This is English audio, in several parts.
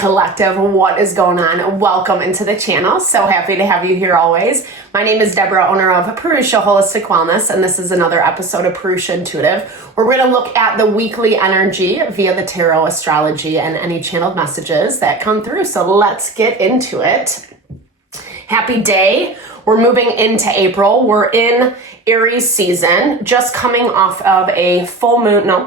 Collective, what is going on? Welcome into the channel. So happy to have you here always. My name is Deborah, owner of Purusha Holistic Wellness, and this is another episode of Purusha Intuitive, where we're going to look at the weekly energy via the tarot, astrology, and any channeled messages that come through. So let's get into it. Happy day. We're moving into April. We're in Aries season, just coming off of a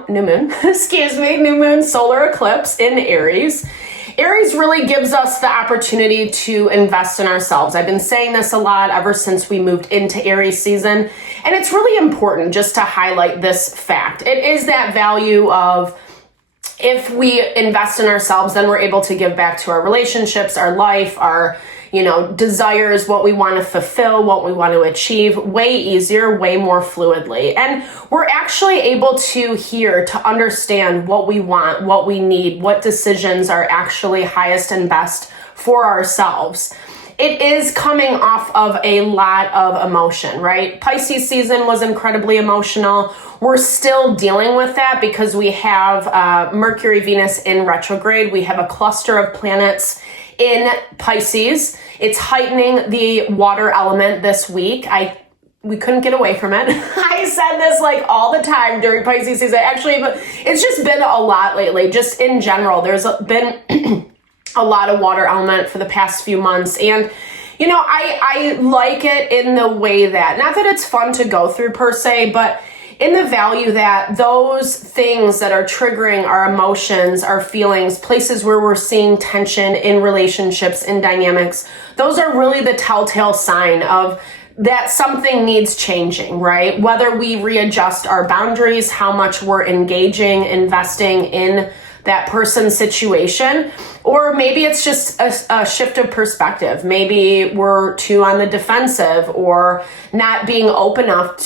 new moon solar eclipse in Aries. Aries really gives us the opportunity to invest in ourselves. I've been saying this a lot ever since we moved into Aries season, and it's really important just to highlight this fact. It is that value of if we invest in ourselves, then we're able to give back to our relationships, our life, our desires, what we want to fulfill, what we want to achieve way easier, way more fluidly. And we're actually able to understand what we want, what we need, what decisions are actually highest and best for ourselves. It is coming off of a lot of emotion, right? Pisces season was incredibly emotional. We're still dealing with that because we have Mercury, Venus in retrograde. We have a cluster of planets in Pisces. It's heightening the water element this week. We couldn't get away from it. I said this like all the time during Pisces season. Actually, but it's just been a lot lately. Just in general, there's been a lot of water element for the past few months. And, I like it in the way that, not that it's fun to go through per se, but in the value that those things that are triggering our emotions, our feelings, places where we're seeing tension in relationships, in dynamics, those are really the telltale sign of that something needs changing, right? Whether we readjust our boundaries, how much we're engaging, investing in that person's situation, or maybe it's just a shift of perspective. Maybe we're too on the defensive or not being open enough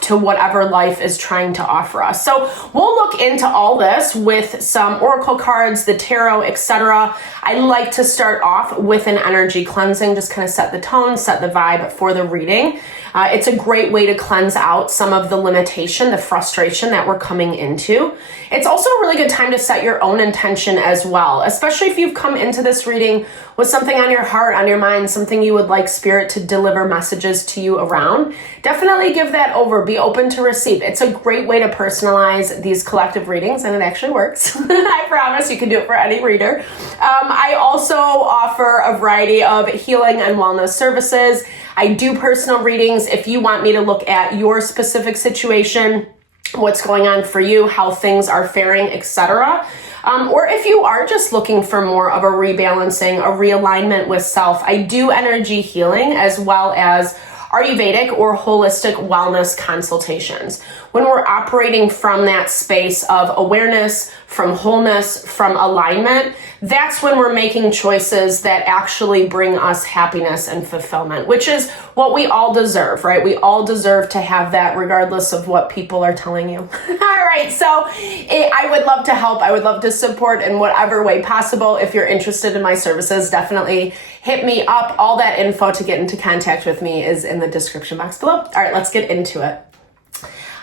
to whatever life is trying to offer us. So we'll look into all this with some oracle cards, the tarot, etc. I like to start off with an energy cleansing, just kind of set the tone, set the vibe for the reading. It's a great way to cleanse out some of the limitation, the frustration that we're coming into. It's also a really good time to set your own intention as well, especially if you've come into this reading with something on your heart, on your mind, something you would like spirit to deliver messages to you around. Definitely give that over. Be open to receive. It's a great way to personalize these collective readings, and it actually works. I promise you can do it for any reader. I also offer a variety of healing and wellness services. I do personal readings if you want me to look at your specific situation, what's going on for you, how things are faring, etc. Or if you are just looking for more of a rebalancing, a realignment with self, I do energy healing as well as Ayurvedic or holistic wellness consultations. When we're operating from that space of awareness, from wholeness, from alignment, that's when we're making choices that actually bring us happiness and fulfillment, which is what we all deserve, right? We all deserve to have that regardless of what people are telling you. All right, so I would love to help. I would love to support in whatever way possible. If you're interested in my services, definitely hit me up. All that info to get into contact with me is in the description box below. All right, let's get into it.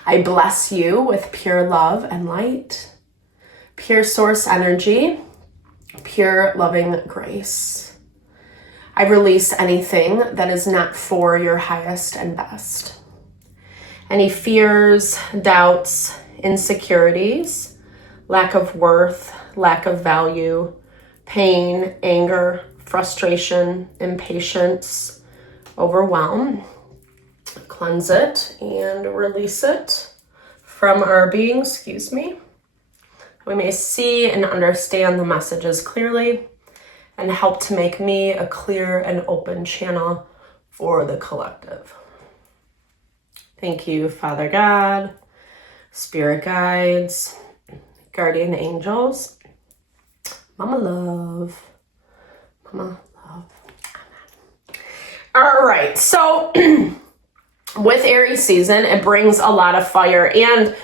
I bless you with pure love and light, pure source energy, pure loving grace. I release anything that is not for your highest and best. Any fears, doubts, insecurities, lack of worth, lack of value, pain, anger, frustration, impatience, overwhelm. Cleanse it and release it from our being, We may see and understand the messages clearly and help to make me a clear and open channel for the collective. Thank you, Father God, Spirit guides, guardian angels, Mama Love. Amen. All right, so with Aries season, it brings a lot of fire, and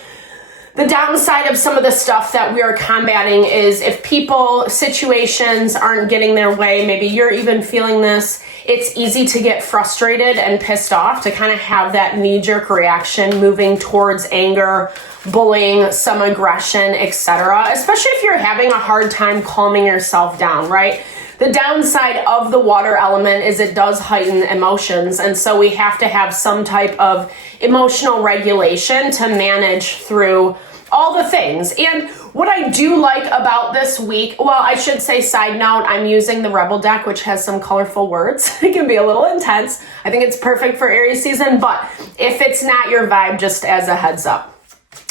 the downside of some of the stuff that we are combating is if people, situations aren't getting their way, maybe you're even feeling this, it's easy to get frustrated and pissed off, to kind of have that knee-jerk reaction moving towards anger, bullying, some aggression, etc. Especially if you're having a hard time calming yourself down, right? The downside of the water element is it does heighten emotions. And so we have to have some type of emotional regulation to manage through all the things. And what I do like about this week, well, I should say, side note, I'm using the Rebel deck, which has some colorful words. It can be a little intense. I think it's perfect for Aries season, but if it's not your vibe, just as a heads up,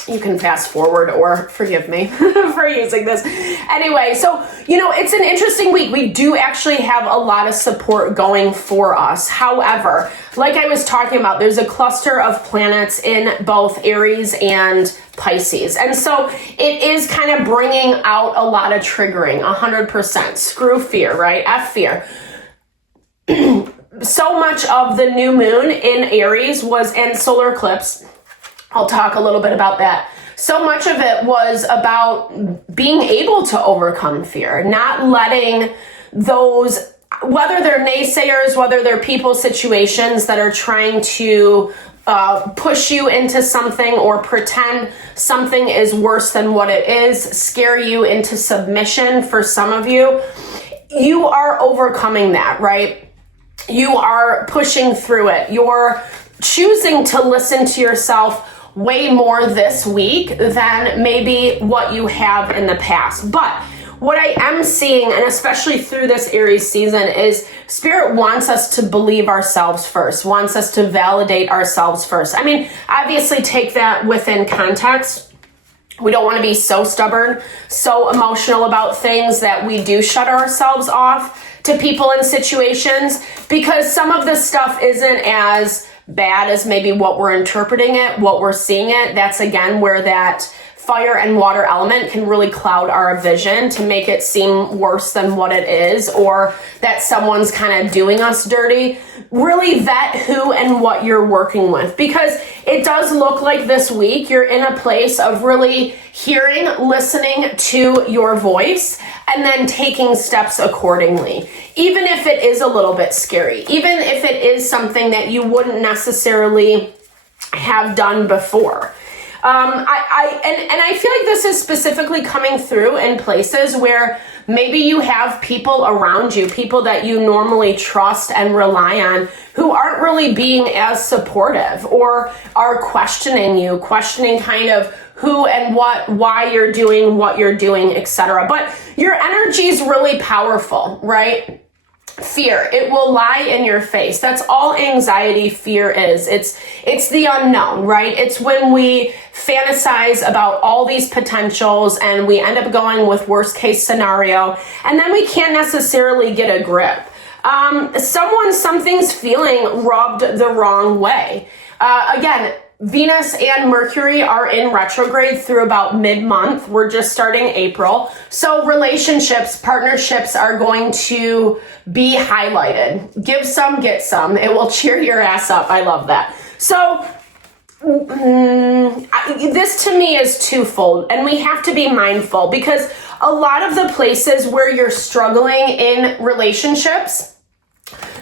you can fast forward or forgive me for using this. Anyway, so, it's an interesting week. We do actually have a lot of support going for us. However, like I was talking about, there's a cluster of planets in both Aries and Pisces. And so it is kind of bringing out a lot of triggering, 100%. Screw fear, right? F fear. So much of the new moon in Aries was in solar eclipse. I'll talk a little bit about that. So much of it was about being able to overcome fear, not letting those, whether they're naysayers, whether they're people, situations that are trying to push you into something or pretend something is worse than what it is, scare you into submission. For some of you, you are overcoming that, right? You are pushing through it. You're choosing to listen to yourself way more this week than maybe what you have in the past. But what I am seeing, and especially through this Aries season, is Spirit wants us to believe ourselves first, wants us to validate ourselves first. I mean, obviously take that within context. We don't want to be so stubborn, so emotional about things that we do shut ourselves off to people and situations, because some of this stuff isn't as bad as maybe what we're interpreting it, what we're seeing it. That's again where that fire and water element can really cloud our vision to make it seem worse than what it is, or that someone's kind of doing us dirty. Really vet who and what you're working with, because it does look like this week you're in a place of really hearing, listening to your voice, and then taking steps accordingly. Even if it is a little bit scary, even if it is something that you wouldn't necessarily have done before. I feel like this is specifically coming through in places where maybe you have people around you, people that you normally trust and rely on, who aren't really being as supportive or are questioning you, questioning kind of who and what, why you're doing what you're doing, etc. But your energy is really powerful, right? Fear, it will lie in your face. That's all anxiety, fear is. It's the unknown, right? It's when we fantasize about all these potentials and we end up going with worst case scenario, and then we can't necessarily get a grip. Something's feeling rubbed the wrong way. Again, Venus and Mercury are in retrograde through about mid-month. We're just starting April. So relationships, partnerships are going to be highlighted. Give some, get some. It will cheer your ass up. I love that. So this to me is twofold, and we have to be mindful, because a lot of the places where you're struggling in relationships,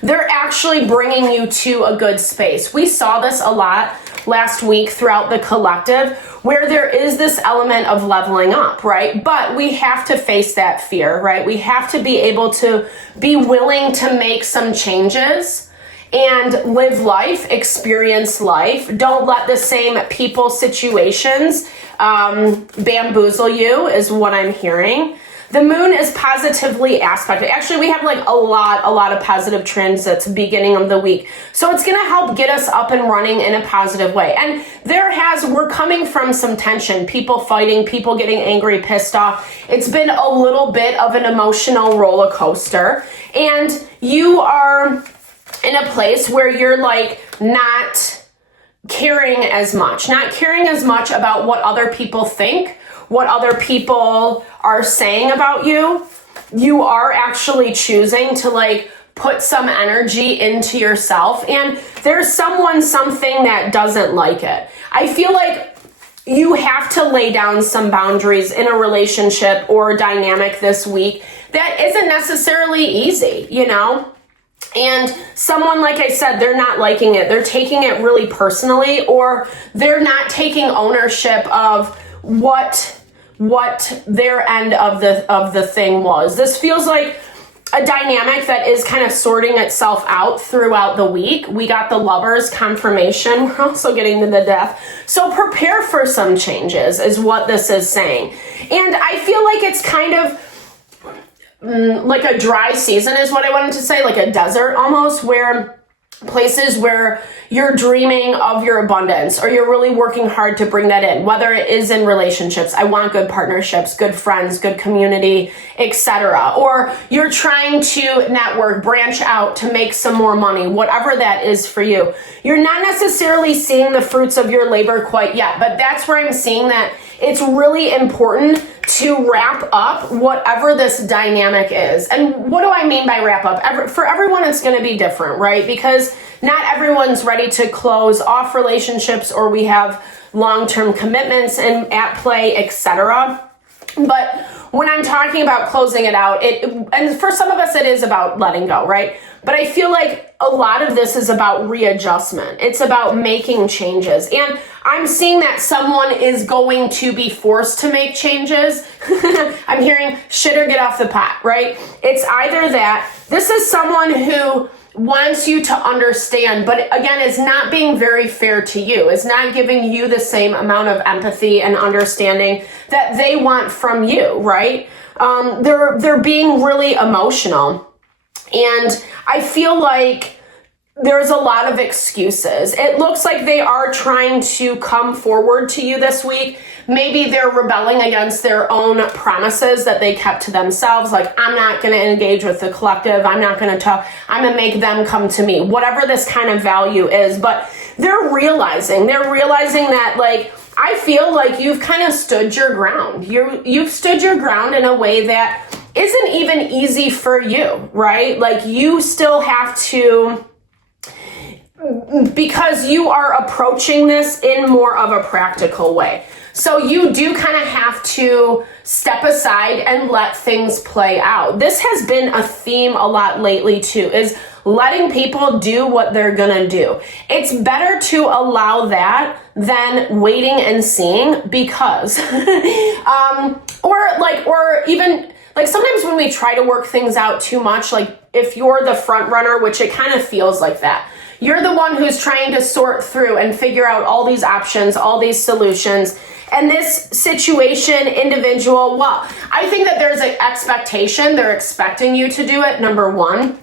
they're actually bringing you to a good space. We saw this a lot last week throughout the collective, where there is this element of leveling up, right? But we have to face that fear, right? We have to be able to be willing to make some changes and live life, experience life. Don't let the same people, situations bamboozle you, is what I'm hearing. The moon is positively aspected. Actually, we have like a lot of positive transits beginning of the week. So it's going to help get us up and running in a positive way. And we're coming from some tension, people fighting, people getting angry, pissed off. It's been a little bit of an emotional roller coaster. And you are in a place where you're like not caring as much about what other people think, what other people are saying about you. You are actually choosing to like put some energy into yourself, and there's something that doesn't like it. I feel like you have to lay down some boundaries in a relationship or dynamic this week that isn't necessarily easy, you know? And someone, like I said, they're not liking it. They're taking it really personally, or they're not taking ownership of what their end of the thing was. This feels like a dynamic that is kind of sorting itself out throughout the week. We got the Lovers confirmation. We're also getting to the Death. So prepare for some changes is what this is saying. And I feel like it's kind of like a dry season is what I wanted to say, like a desert almost, where places where you're dreaming of your abundance, or you're really working hard to bring that in, whether it is in relationships. I want good partnerships, good friends, good community, etc. Or you're trying to network, branch out to make some more money, whatever that is for you. You're not necessarily seeing the fruits of your labor quite yet, but that's where I'm seeing that it's really important to wrap up whatever this dynamic is. And what do I mean by wrap up? For everyone, it's going to be different, right? Because not everyone's ready to close off relationships, or we have long-term commitments and at play, etc. But when I'm talking about closing it out, and for some of us, it is about letting go, right? But I feel like a lot of this is about readjustment. It's about making changes. And I'm seeing that someone is going to be forced to make changes. I'm hearing shit or get off the pot, right? It's either that this is someone who wants you to understand, but again, is not being very fair to you, is not giving you the same amount of empathy and understanding that they want from you, right? They're being really emotional. And I feel like there's a lot of excuses. It looks like they are trying to come forward to you this week. Maybe they're rebelling against their own promises that they kept to themselves. Like, I'm not going to engage with the collective. I'm not going to talk. I'm going to make them come to me, whatever this kind of value is. But they're realizing that, like, I feel like you've kind of stood your ground. You've stood your ground in a way that isn't even easy for you, right? Like, you still have to, because you are approaching this in more of a practical way. So you do kind of have to step aside and let things play out. This has been a theme a lot lately too, is letting people do what they're gonna do. It's better to allow that than waiting and seeing, because, or even like sometimes when we try to work things out too much, like if you're the front runner, which it kind of feels like that, you're the one who's trying to sort through and figure out all these options, all these solutions. And this situation, individual, well, I think that there's an expectation. They're expecting you to do it, number one.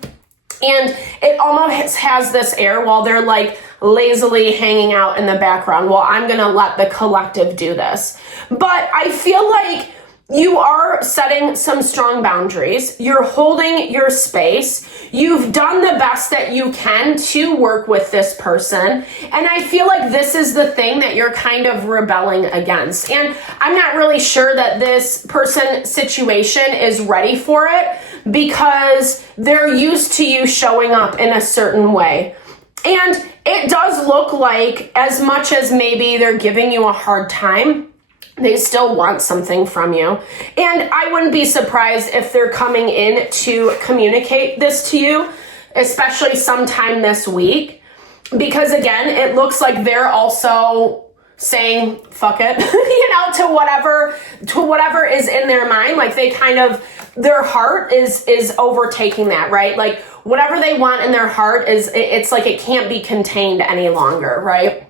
And it almost has this air while they're like lazily hanging out in the background. Well, I'm going to let the collective do this. But I feel like you are setting some strong boundaries. You're holding your space. You've done the best that you can to work with this person. And I feel like this is the thing that you're kind of rebelling against. And I'm not really sure that this person situation is ready for it, because they're used to you showing up in a certain way. And it does look like, as much as maybe they're giving you a hard time, they still want something from you. And I wouldn't be surprised if they're coming in to communicate this to you, especially sometime this week. Because again, it looks like they're also saying, fuck it, to whatever is in their mind. Like they kind of, their heart is overtaking that, right? Like whatever they want in their heart it's like it can't be contained any longer, right?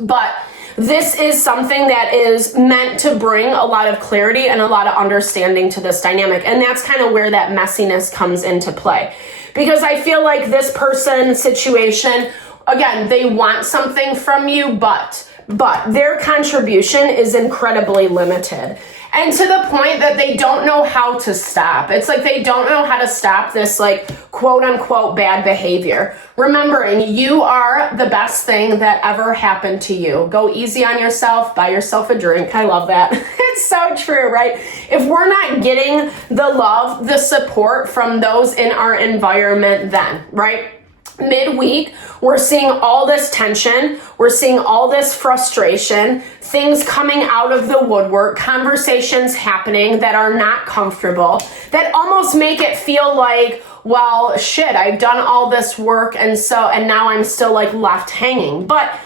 But this is something that is meant to bring a lot of clarity and a lot of understanding to this dynamic. And that's kind of where that messiness comes into play. Because I feel like this person situation, again, they want something from you, but their contribution is incredibly limited. And to the point that they don't know how to stop. It's like they don't know how to stop this, like, quote unquote bad behavior. Remembering you are the best thing that ever happened to you. Go easy on yourself, buy yourself a drink. I love that. It's so true, right? If we're not getting the love, the support from those in our environment, then, right? midweek, we're seeing all this tension, we're seeing all this frustration, things coming out of the woodwork, conversations happening that are not comfortable, that almost make it feel like, well, shit, I've done all this work and now I'm still like left hanging. But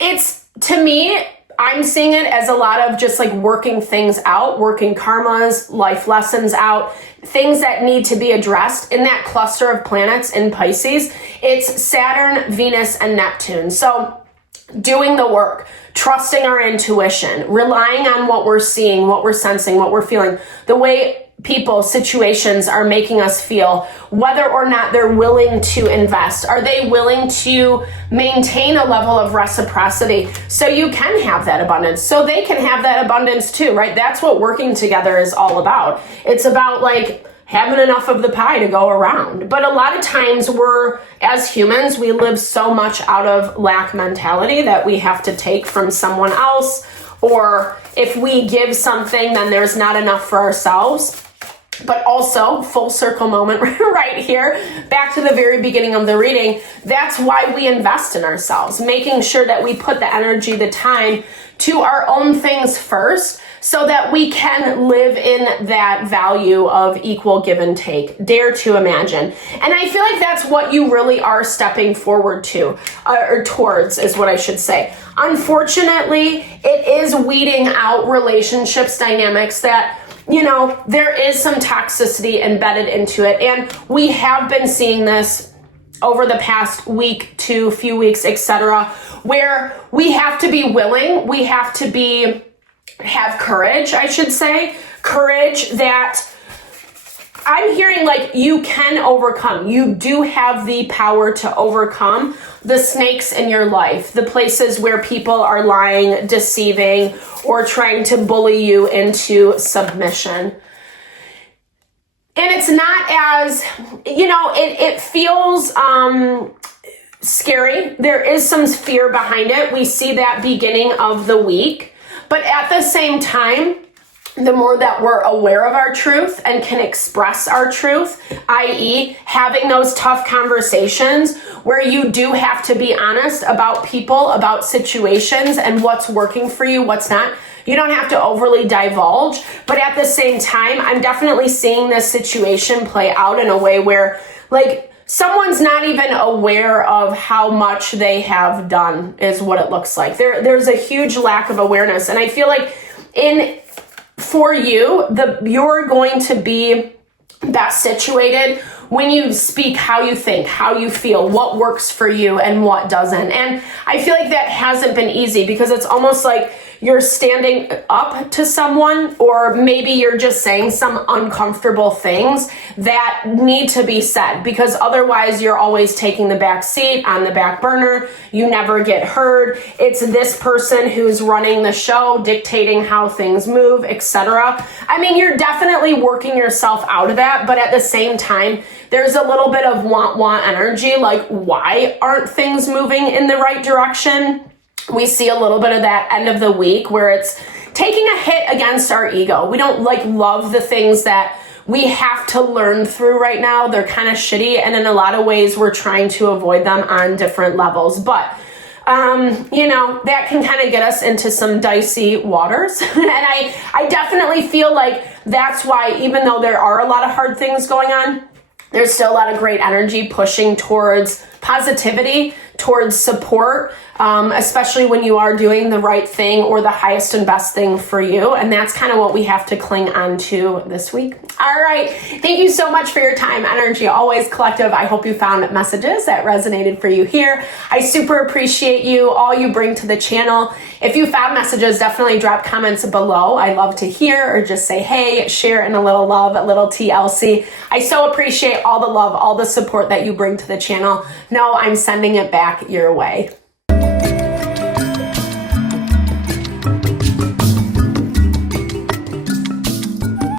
it's, to me, I'm seeing it as a lot of just like working things out, working karmas, life lessons out, things that need to be addressed in that cluster of planets in Pisces. It's Saturn, Venus, and Neptune. So doing the work, trusting our intuition, relying on what we're seeing, what we're sensing, what we're feeling, the way people, situations are making us feel, whether or not they're willing to invest. Are they willing to maintain a level of reciprocity so you can have that abundance, so they can have that abundance too, right? That's what working together is all about. It's about like having enough of the pie to go around. But a lot of times as humans, we live so much out of lack mentality that we have to take from someone else, or if we give something, then there's not enough for ourselves. But also, full circle moment right here, back to the very beginning of the reading, that's why we invest in ourselves, making sure that we put the energy, the time to our own things first, so that we can live in that value of equal give and take. Dare to imagine. And I feel like that's what you really are stepping forward to, or towards is what I should say. Unfortunately, it is weeding out relationships dynamics that, you know, there is some toxicity embedded into it. And we have been seeing this over the past week to few weeks, etc., where we have to be willing, we have to have courage, I should say, courage that I'm hearing like you can overcome. You do have the power to overcome the snakes in your life, the places where people are lying, deceiving, or trying to bully you into submission. And it's not as, you know, it feels scary. There is some fear behind it. We see that beginning of the week. But at the same time, the more that we're aware of our truth and can express our truth, i.e. having those tough conversations where you do have to be honest about people, about situations, and what's working for you, what's not. You don't have to overly divulge, but at the same time, I'm definitely seeing this situation play out in a way where, like, someone's not even aware of how much they have done, is what it looks like. There's a huge lack of awareness, and I feel like for you, you're going to be best situated when you speak how you think, how you feel, what works for you and what doesn't. And I feel like that hasn't been easy because it's almost like you're standing up to someone, or maybe you're just saying some uncomfortable things that need to be said, because otherwise you're always taking the back seat, on the back burner. You never get heard. It's this person who's running the show, dictating how things move, etc. I mean, you're definitely working yourself out of that, but at the same time, there's a little bit of want energy, like, why aren't things moving in the right direction? We see a little bit of that end of the week where it's taking a hit against our ego. We don't love the things that we have to learn through right now. They're kind of shitty, and in a lot of ways we're trying to avoid them on different levels. But that can kind of get us into some dicey waters. And I definitely feel like that's why, even though there are a lot of hard things going on, there's still a lot of great energy pushing towards positivity, towards support, especially when you are doing the right thing or the highest and best thing for you. And that's kind of what we have to cling on to this week. All right. Thank you so much for your time, energy, always collective. I hope you found messages that resonated for you here. I super appreciate you, all you bring to the channel. If you found messages, definitely drop comments below. I love to hear, or just say, hey, share in a little love, a little TLC. I so appreciate all the love, all the support that you bring to the channel. No, I'm sending it back your way.